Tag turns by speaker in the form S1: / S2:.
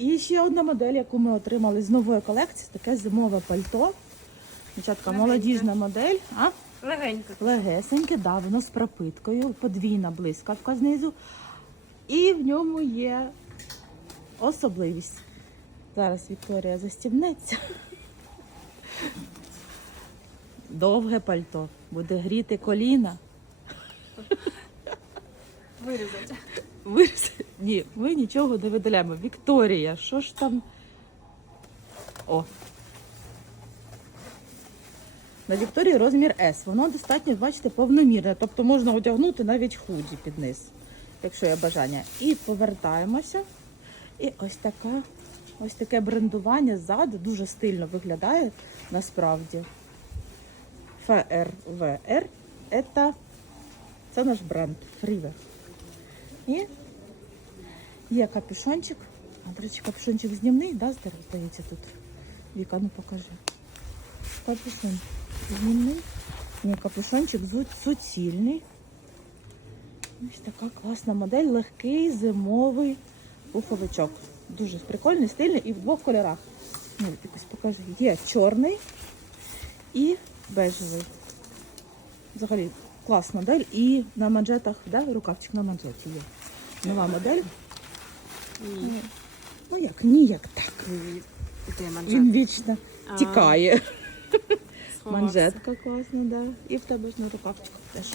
S1: І ще одна модель, яку ми отримали з нової колекції, таке зимове пальто. Дівчатка, молодіжна модель. А?
S2: Легенько.
S1: Легесеньке, да, воно з пропиткою, подвійна блискавка знизу. І в ньому є особливість. Зараз Вікторія застібнеться. Довге пальто. Буде гріти коліна.
S2: Вирізати.
S1: Ви ні, ми нічого не видаляємо. Вікторія, що ж там? О. На Вікторії розмір S. Воно достатньо, бачите, повномірне. Тобто можна одягнути навіть худі під низ, якщо є бажання. І повертаємося. І ось така, ось таке брендування ззаду дуже стильно виглядає насправді. ФРВР це, наш бренд Фріве. І є капюшончик. А, до речі, капюшончик знімний, да, здається, тут. Віка, ну покажи. Капюшон знімний. Ні, капюшончик суцільний. Ось така класна модель, легкий зимовий пуховичок. Дуже прикольний, стильний і в двох кольорах. Ну, якось покажи. Є чорний і бежевий. Взагалі класна модель. І на манжетах, да, рукавчик на манжеті є. Нова модель.
S2: Ні.
S1: Ну як, ніяк так.
S2: Де манжет?
S1: Він вічно
S2: А.
S1: тікає. Манжетка класна, да. І в тебе ж на рукавчиках теж.